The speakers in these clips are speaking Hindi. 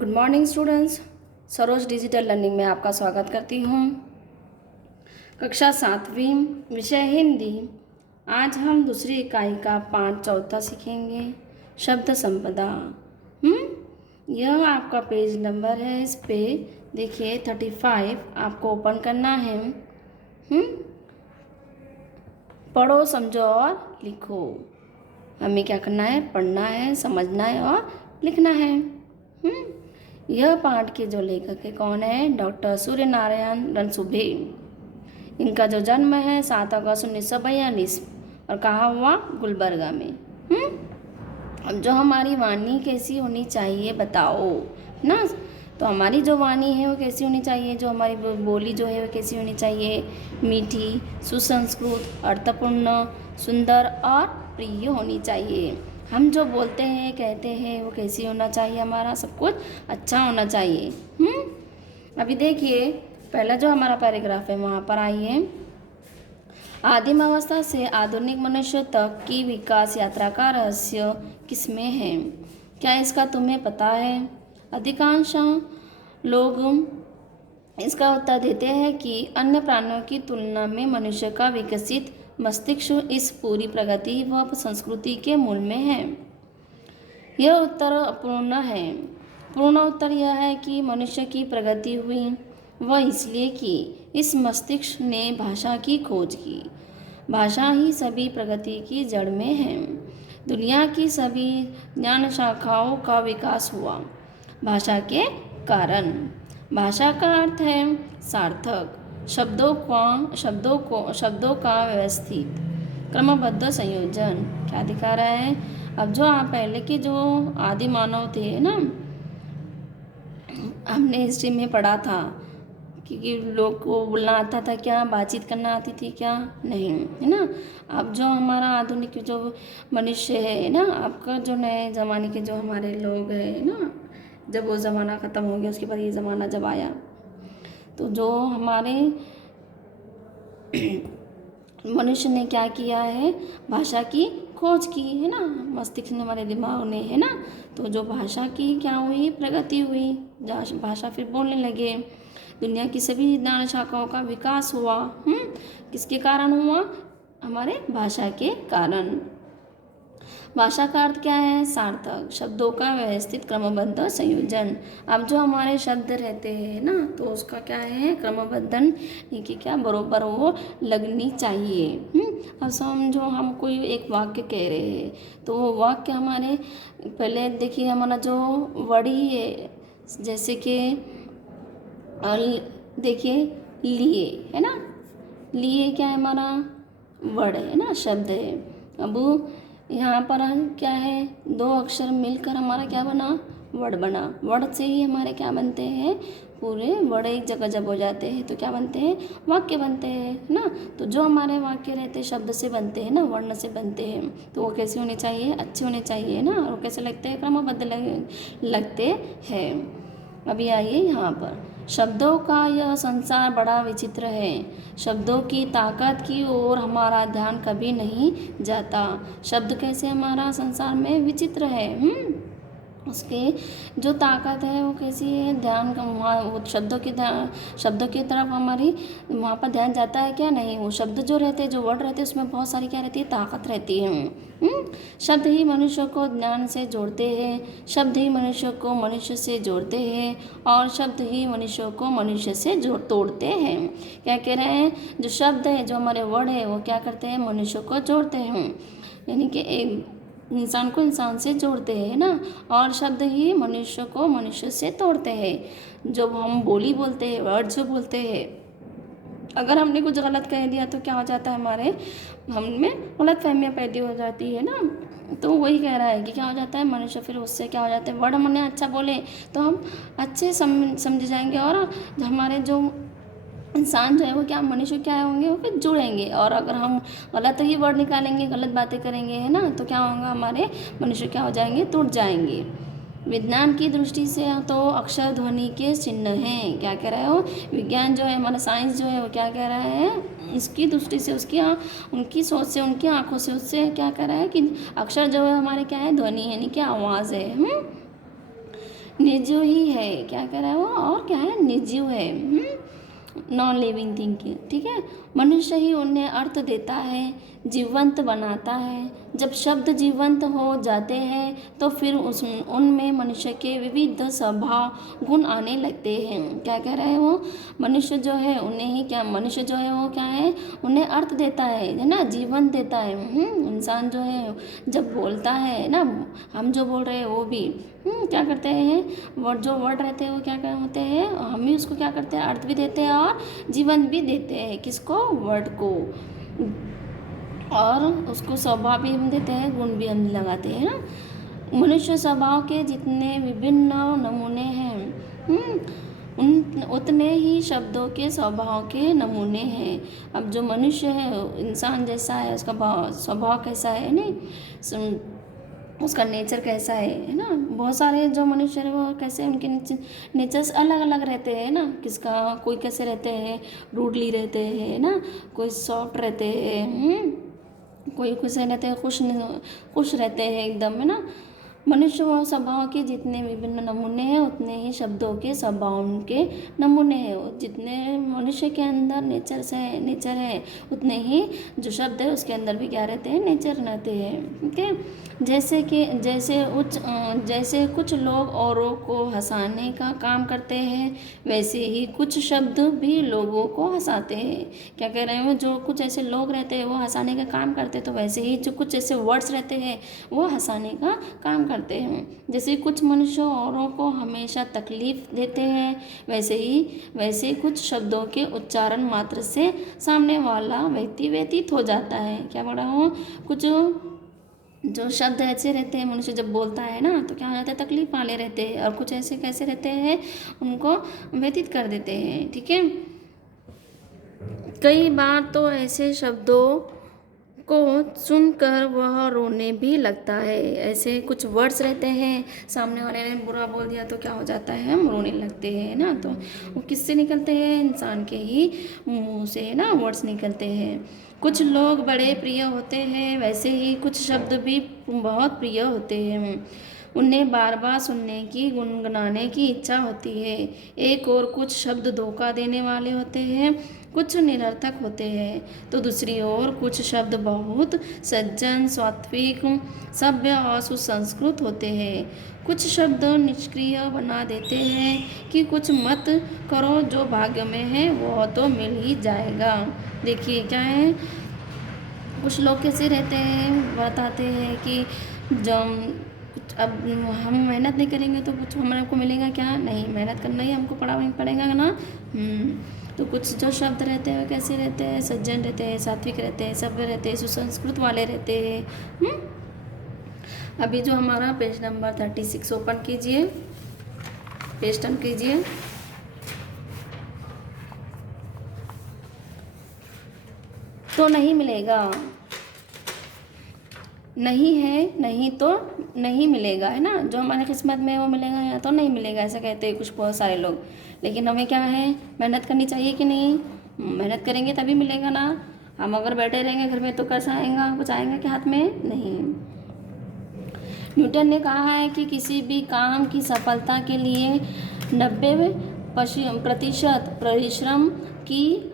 Good morning students. Saroj digital learning में आपका स्वागत करती हूँ। कक्षा 7वीं, विषय हिंदी। आज हम दूसरी इकाई का पाठ चौथा सीखेंगे, शब्द संपदा। यह आपका पेज नंबर है, इस पे देखिए 35 आपको ओपन करना है। पढ़ो, समझो और लिखो। हमें क्या करना है? पढ़ना है, समझना है और लिखना है। यह पाठ के जो लेखक है कौन है? डॉक्टर सूर्य नारायण रणसुभे। इनका जो जन्म है 7 अगस्त 1942 और कहाँ हुआ? गुलबर्गा में। अब जो हमारी वाणी कैसी होनी चाहिए बताओ ना। तो हमारी जो वाणी है वो कैसी होनी चाहिए? जो हमारी बोली जो है वो कैसी होनी चाहिए? मीठी, सुसंस्कृत, अर्थपूर्ण, सुंदर और प्रिय होनी चाहिए। हम जो बोलते हैं, कहते हैं, वो कैसी होना चाहिए? हमारा सब कुछ अच्छा होना चाहिए। अभी देखिए पहला जो हमारा पैराग्राफ है वहाँ पर आइए। आदिम अवस्था से आधुनिक मनुष्य तक की विकास यात्रा का रहस्य किसमें है? क्या इसका तुम्हें पता है? अधिकांश लोग इसका उत्तर देते हैं कि अन्य प्राणियों की तुलना में मनुष्य का विकसित मस्तिष्क इस पूरी प्रगति व संस्कृति के मूल में है। यह उत्तर अपूर्ण है। पूर्ण उत्तर यह है कि मनुष्य की प्रगति हुई वह इसलिए कि इस मस्तिष्क ने भाषा की खोज की। भाषा ही सभी प्रगति की जड़ में है। दुनिया की सभी ज्ञान शाखाओं का विकास हुआ भाषा के कारण। भाषा का अर्थ है सार्थक, शब्दों का व्यवस्थित क्रमबद्ध संयोजन। क्या दिखा रहा है? अब जो आप पहले के जो आदि मानव थे ना, हमने हिस्ट्री में पढ़ा था क्योंकि लोग को बोलना आता था क्या? बातचीत करना आती थी क्या? नहीं, है ना। अब जो हमारा आधुनिक जो मनुष्य है ना, आपका जो नए ज़माने के जो हमारे लोग हैं ना, जब वो ज़माना ख़त्म हो गया उसके बाद ये ज़माना जब आया तो जो हमारे मनुष्य ने क्या किया है? भाषा की खोज की है ना, मस्तिष्क ने, हमारे दिमाग ने, है ना। तो जो भाषा की क्या हुई? प्रगति हुई। भाषा फिर बोलने लगे। दुनिया की सभी ज्ञान शाखाओं का विकास हुआ। किसके कारण हुआ? हमारे भाषा के कारण। भाषा का अर्थ क्या है? सार्थक, शब्दों का व्यवस्थित क्रमबद्ध संयोजन। अब जो हमारे शब्द रहते हैं ना, तो उसका क्या है? क्रमबद्ध, कि क्या बरोबर वो लगनी चाहिए। अब समझो हम कोई एक वाक्य कह रहे हैं तो वो वाक्य हमारे पहले देखिए हमारा जो वर्डी है, जैसे कि देखिए लिए, है ना। लिए क्या है? हमारा वर्ड है ना, शब्द है। अब यहाँ पर क्या है? 2 अक्षर मिलकर हमारा क्या बना? वर्ड बना। वर्ड से ही हमारे क्या बनते हैं? पूरे वर्ड एक जगह जब हो जाते हैं तो क्या बनते हैं? वाक्य बनते हैं ना। तो जो हमारे वाक्य रहते हैं शब्द से बनते हैं ना, वर्ण से बनते हैं। तो वो कैसे होने चाहिए? अच्छे होने चाहिए ना। और कैसे लगते हैं? क्रमबद्ध लगते हैं। अभी आइए यहाँ पर। शब्दों का यह संसार बड़ा विचित्र है। शब्दों की ताकत की ओर हमारा ध्यान कभी नहीं जाता। शब्द कैसे हमारा संसार में विचित्र है? उसके जो ताकत है वो कैसी है? ध्यान का वहाँ शब्दों की तरफ हमारी वहाँ पर ध्यान जाता है क्या? नहीं। वो शब्द जो रहते हैं, जो वर्ड रहते हैं, उसमें बहुत सारी क्या रहती है? ताकत रहती है। शब्द ही मनुष्य को ज्ञान से जोड़ते हैं, शब्द ही मनुष्य को मनुष्य से जोड़ते हैं और शब्द ही मनुष्य को मनुष्य से तोड़ते हैं। क्या कह रहे हैं? जो शब्द है, जो हमारे वर्ड है, वो क्या करते हैं? मनुष्य को जोड़ते हैं, यानी कि इंसान को इंसान से जोड़ते हैं ना। और शब्द ही मनुष्य को मनुष्य से तोड़ते हैं। जब हम बोली बोलते हैं, वर्ड जो बोलते हैं, अगर हमने कुछ गलत कह दिया तो क्या हो जाता है? हमारे हम में गलत फहमियाँ पैदा हो जाती है ना। तो वही कह रहा है कि क्या हो जाता है? मनुष्य फिर उससे क्या हो जाता है? वर्ड हमने अच्छा बोले तो हम अच्छे समझे जाएंगे और हमारे जो इंसान जो है वो क्या, मनुष्य क्या होंगे? वो फिर जुड़ेंगे। और अगर हम गलत ही वर्ड निकालेंगे, गलत बातें करेंगे, है ना, तो क्या होगा? हमारे मनुष्य क्या हो जाएंगे? टूट जाएंगे। विज्ञान की दृष्टि से तो अक्षर ध्वनि के चिन्ह हैं। क्या कह रहे हो? विज्ञान जो है, हमारा साइंस जो है, वो क्या कह रहा है? इसकी दृष्टि से, उसकी उनकी सोच से, उनकी आंखों से, उससे क्या कह रहा है कि अक्षर जो है हमारे क्या है? ध्वनि, यानी कि आवाज़ है। निर्जीव ही है, क्या कह रहा है वो, और क्या है, निर्जीव है, नॉन लिविंग थिंग की, ठीक है। मनुष्य ही उन्हें अर्थ देता है, जीवंत बनाता है। जब शब्द जीवंत हो जाते हैं तो फिर उनमें मनुष्य के विविध स्वभाव गुण आने लगते हैं। क्या कह रहे हैं वो, मनुष्य जो है उन्हें ही क्या, मनुष्य जो है वो क्या है, उन्हें अर्थ देता है ना, जीवन देता है। इंसान जो है जब बोलता है ना, हम जो बोल रहे हैं वो भी क्या करते हैं, वर्ड जो वर्ड रहते हैं वो क्या क्या होते हैं, हम ही उसको क्या करते हैं, अर्थ भी देते हैं और जीवन भी देते हैं, किसको, वर्ड को, और उसको स्वभाव भी हम देते हैं, गुण भी हम लगाते हैं ना। मनुष्य स्वभाव के जितने विभिन्न नमूने हैं, उन उतने ही शब्दों के स्वभाव के नमूने हैं। अब जो मनुष्य है, इंसान जैसा है, उसका स्वभाव कैसा है, नहीं, उसका नेचर कैसा है ना। बहुत सारे जो मनुष्य है वो कैसे, उनके नेचर्स अलग अलग रहते हैं ना, किसका, कोई कैसे रहते हैं, रूडली रहते हैं ना, कोई सॉफ्ट रहते हैं, कोई खुश रहते हैं, खुश रहते हैं एकदम, है ना। मनुष्य व स्वभाव के जितने विभिन्न नमूने हैं उतने ही शब्दों के स्वभाव के नमूने हैं। जितने मनुष्य के अंदर नेचर है उतने ही जो शब्द है उसके अंदर भी क्या रहते हैं, नेचर रहते हैं, ठीक है। जैसे कुछ लोग औरों को हंसाने का काम करते हैं, वैसे ही कुछ शब्द भी लोगों को हंसाते हैं। क्या कह रहे हैं, जो कुछ ऐसे लोग रहते हैं वो हंसाने का काम करते हैं, तो वैसे ही जो कुछ ऐसे वर्ड्स रहते हैं वो हंसाने का काम करते हैं। जैसे कुछ मनुष्य औरों को हमेशा तकलीफ देते हैं, वैसे ही कुछ शब्दों के उच्चारण मात्र से सामने वाला व्यक्ति व्यतीत हो जाता है। क्या बोल रहा हूँ, कुछ जो शब्द ऐसे रहते हैं, मनुष्य जब बोलता है ना तो क्या हो जाता है, तकलीफ वाले रहते हैं, और कुछ ऐसे कैसे रहते हैं, उनको व्यतीत कर देते हैं, ठीक है। कई बार तो ऐसे शब्दों को सुनकर वह रोने भी लगता है। ऐसे कुछ वर्ड्स रहते हैं, सामने वाले ने बुरा बोल दिया तो क्या हो जाता है, हम रोने लगते हैं ना। तो वो किससे निकलते हैं, इंसान के ही मुंह से ना वर्ड्स निकलते हैं। कुछ लोग बड़े प्रिय होते हैं, वैसे ही कुछ शब्द भी बहुत प्रिय होते हैं, उन्हें बार बार सुनने की, गुनगुनाने की इच्छा होती है। एक और कुछ शब्द धोखा देने वाले होते हैं, कुछ निरर्थक होते हैं, तो दूसरी ओर कुछ शब्द बहुत सज्जन, सात्विक, सभ्य और सुसंस्कृत होते हैं। कुछ शब्द निष्क्रिय बना देते हैं कि कुछ मत करो, जो भाग्य में है वो तो मिल ही जाएगा। देखिए क्या है, कुछ लोग कैसे रहते हैं, बताते हैं कि जब अब हम मेहनत नहीं करेंगे तो कुछ हमारे को मिलेगा क्या, नहीं, मेहनत करना ही हमको पड़ेगा ना। तो कुछ जो शब्द रहते हैं कैसे रहते हैं, सज्जन रहते हैं, सात्विक रहते हैं, सभ्य रहते हैं, सुसंस्कृत वाले रहते हैं। अभी जो हमारा पेज नंबर 36 ओपन कीजिए, पेज टर्न कीजिए। तो नहीं मिलेगा, नहीं है, नहीं तो नहीं मिलेगा, है ना। जो हमारे किस्मत में है वो मिलेगा, या तो नहीं मिलेगा, ऐसा कहते हैं कुछ बहुत सारे लोग। लेकिन हमें क्या है, मेहनत करनी चाहिए कि नहीं, मेहनत करेंगे तभी मिलेगा ना। हम अगर बैठे रहेंगे घर में तो कैसा आएगा, कुछ आएगा कि हाथ में, नहीं। न्यूटन ने कहा है कि किसी भी काम की सफलता के लिए 90% परिश्रम की,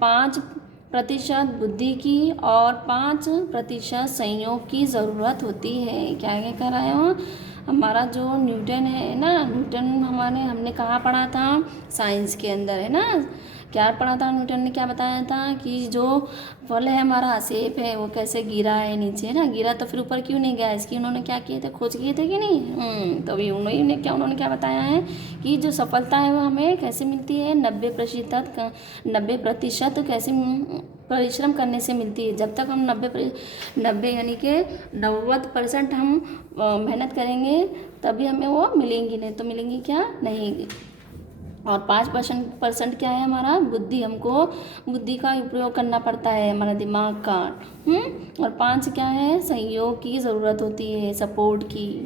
5% बुद्धि की और 5% संयोग की ज़रूरत होती है। क्या क्या कर रहे हो, हमारा जो न्यूटन है ना, न्यूटन हमने कहाँ पढ़ा था, साइंस के अंदर, है ना। क्या पढ़ा था, न्यूटन ने क्या बताया था कि जो फल है हमारा, सेब है, वो कैसे गिरा है नीचे, ना, गिरा तो फिर ऊपर क्यों नहीं गया, इसकी उन्होंने क्या किए थे, खोज किए थे कि नहीं। तभी उन्होंने क्या बताया है कि जो सफलता है वो हमें कैसे मिलती है, 90% कैसे परिश्रम करने से मिलती है। जब तक हम 90 यानी कि 90% हम मेहनत करेंगे तभी हमें वो मिलेंगी, नहीं तो मिलेंगी क्या, नहीं। और 5% क्या है, हमारा बुद्धि, हमको बुद्धि का उपयोग करना पड़ता है, हमारा दिमाग का। और 5 क्या है, सहयोग की ज़रूरत होती है, सपोर्ट की।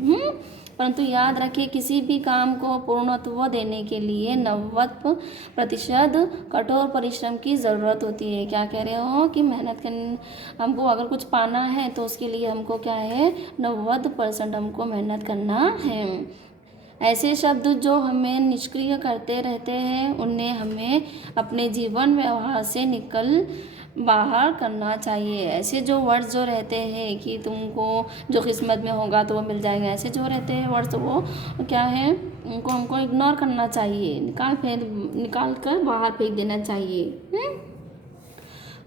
परंतु याद रखिए, किसी भी काम को पूर्णत्व देने के लिए 90% कठोर परिश्रम की ज़रूरत होती है। क्या कह रहे हो कि मेहनत करनी, हमको अगर कुछ पाना है तो उसके लिए हमको क्या है, 90% हमको मेहनत करना है। ऐसे शब्द जो हमें निष्क्रिय करते रहते हैं उन्हें हमें अपने जीवन व्यवहार से निकल बाहर करना चाहिए। ऐसे जो वर्ड्स जो रहते हैं कि तुमको जो किस्मत में होगा तो वो मिल जाएगा, ऐसे जो रहते हैं वर्ड्स वो क्या है, उनको हमको इग्नोर करना चाहिए, निकाल कर बाहर फेंक देना चाहिए।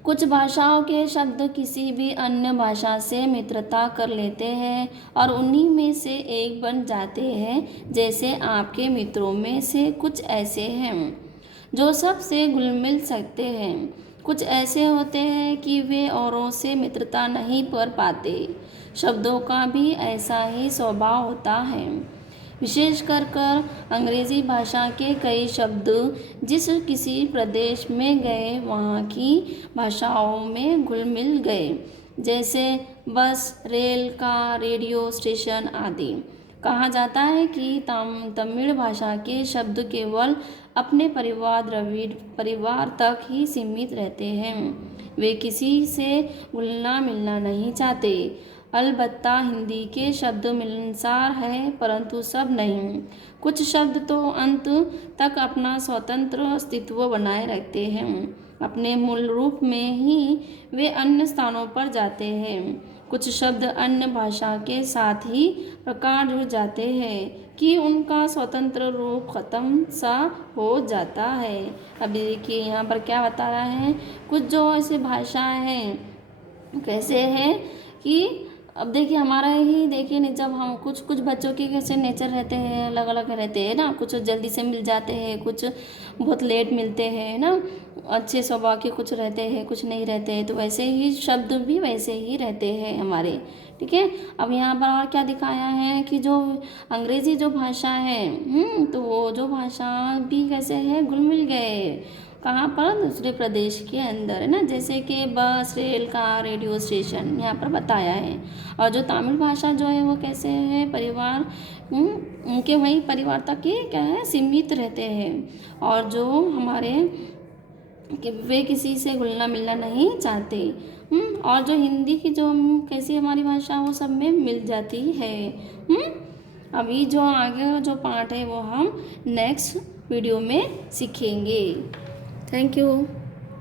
कुछ भाषाओं के शब्द किसी भी अन्य भाषा से मित्रता कर लेते हैं और उन्हीं में से एक बन जाते हैं। जैसे आपके मित्रों में से कुछ ऐसे हैं जो सबसे घुल मिल सकते हैं, कुछ ऐसे होते हैं कि वे औरों से मित्रता नहीं कर पाते। शब्दों का भी ऐसा ही स्वभाव होता है। विशेष कर अंग्रेज़ी भाषा के कई शब्द जिस किसी प्रदेश में गए वहाँ की भाषाओं में घुल मिल गए, जैसे बस, रेल, कार, रेडियो स्टेशन आदि। कहा जाता है कि तमिल भाषा के शब्द केवल अपने द्रविड़ परिवार तक ही सीमित रहते हैं। वे किसी से घुलना मिलना नहीं चाहते। अलबत्ता हिंदी के शब्द मिलनसार हैं, परंतु सब नहीं। कुछ शब्द तो अंत तक अपना स्वतंत्र अस्तित्व बनाए रखते हैं। अपने मूल रूप में ही वे अन्य स्थानों पर जाते हैं। कुछ शब्द अन्य भाषा के साथ ही प्रकार जुड़ जाते हैं कि उनका स्वतंत्र रूप खत्म सा हो जाता है। अभी देखिए यहाँ पर क्या बता रहा है, कुछ जो ऐसी भाषाएं हैं कैसे हैं कि अब देखिए हमारा ही देखिए नहीं, जब हम कुछ बच्चों के कैसे नेचर रहते हैं, अलग अलग रहते हैं ना, कुछ जल्दी से मिल जाते हैं, कुछ बहुत लेट मिलते हैं ना, अच्छे स्वभाव के कुछ रहते हैं, कुछ नहीं रहते हैं। तो वैसे ही शब्द भी वैसे ही रहते हैं हमारे, ठीक है। अब यहाँ पर और क्या दिखाया है कि जो अंग्रेज़ी जो भाषा है, तो वो जो भाषा भी कैसे है, घुल मिल गए कहाँ पर, दूसरे प्रदेश के अंदर है ना, जैसे कि बस, रेल, कार, रेडियो स्टेशन यहाँ पर बताया है। और जो तमिल भाषा जो है वो कैसे है, परिवार, उनके वही परिवार तक ही क्या है, सीमित रहते हैं। और जो हमारे कि वे किसी से घुलना मिलना नहीं चाहते। और जो हिंदी की जो कैसी हमारी भाषा वो सब में मिल जाती है। अभी जो आगे जो पार्ट है वो हम नेक्स्ट वीडियो में सीखेंगे। Thank you.